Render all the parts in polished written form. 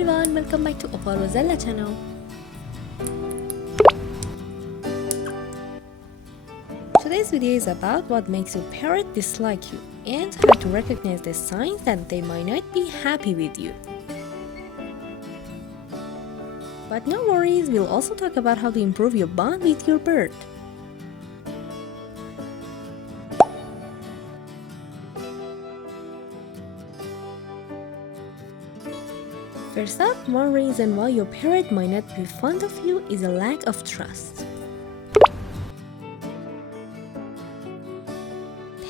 everyone, welcome back to Opal Rosella channel. Today's video is about what makes your parrot dislike you and how to recognize the signs that they might not be happy with you. But no worries, we'll also talk about how to improve your bond with your bird. First up, one reason why your parrot might not be fond of you is a lack of trust.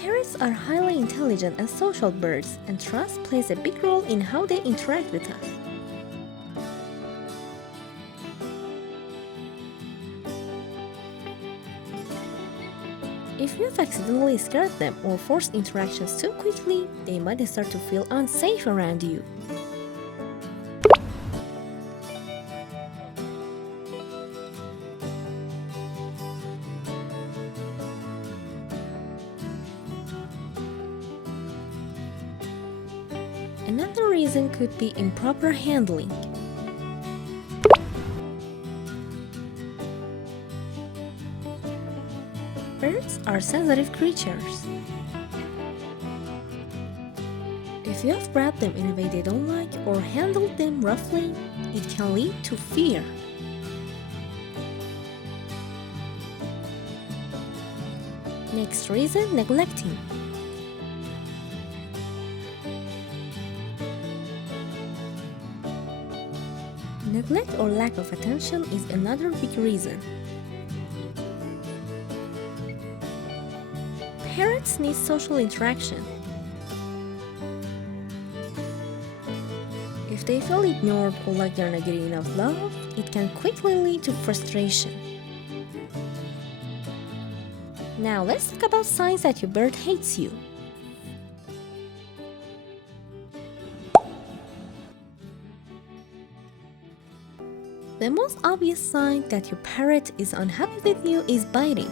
Parrots are highly intelligent and social birds, and trust plays a big role in how they interact with us. If you have accidentally scared them or forced interactions too quickly, they might start to feel unsafe around you. Another reason could be improper handling. Birds are sensitive creatures. If you have grabbed them in a way they don't like or handled them roughly, it can lead to fear. Next reason, neglecting. Neglect or lack of attention is another big reason. Parrots need social interaction. If they feel ignored or like they're not getting enough love, it can quickly lead to frustration. Now let's talk about signs that your bird hates you. The most obvious sign that your parrot is unhappy with you is biting.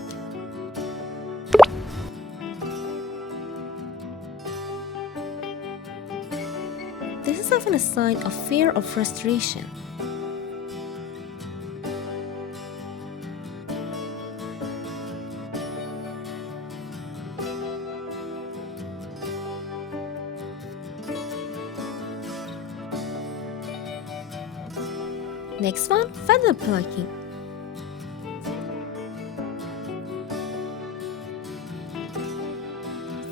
This is often a sign of fear or frustration. Next one, feather plucking.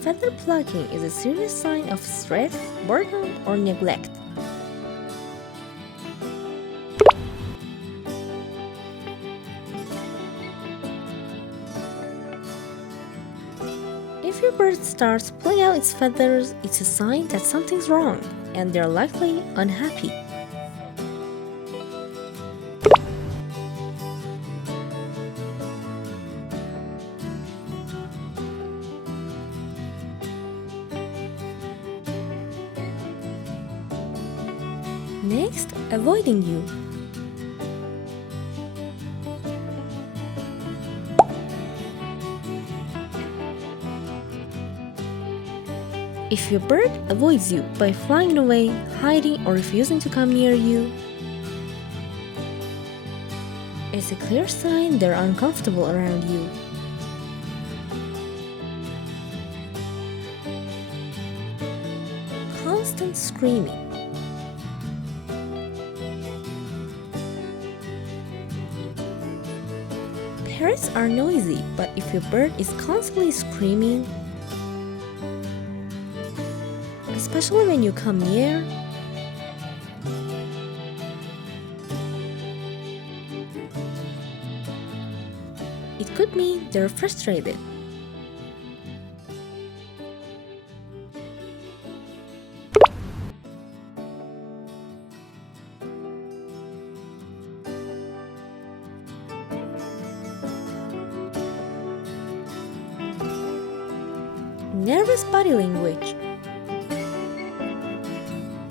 Feather plucking is a serious sign of stress, boredom, or neglect. If your bird starts pulling out its feathers, it's a sign that something's wrong, and they're likely unhappy. Next, avoiding you. If your bird avoids you by flying away, hiding, or refusing to come near you, it's a clear sign they're uncomfortable around you. Constant screaming. Parrots are noisy, but if your bird is constantly screaming, especially when you come near, it could mean they're frustrated. Nervous body language.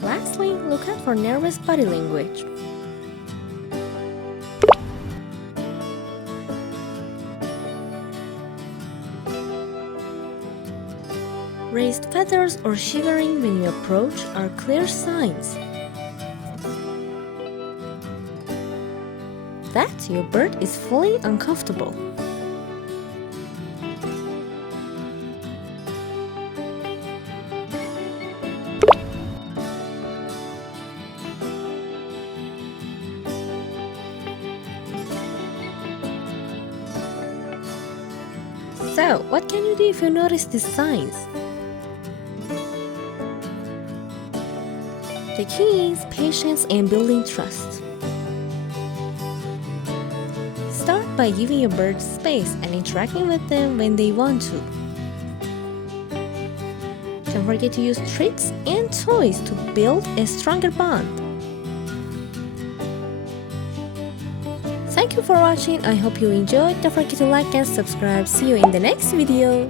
Lastly, look out for nervous body language. Raised feathers or shivering when you approach are clear signs. that your bird is feeling uncomfortable. So, what can you do if you notice these signs? The key is patience and building trust. Start by giving your birds space and interacting with them when they want to. Don't forget to use tricks and toys to build a stronger bond. Thank you for watching. I hope you enjoyed. Don't forget to like and subscribe. See you in the next video.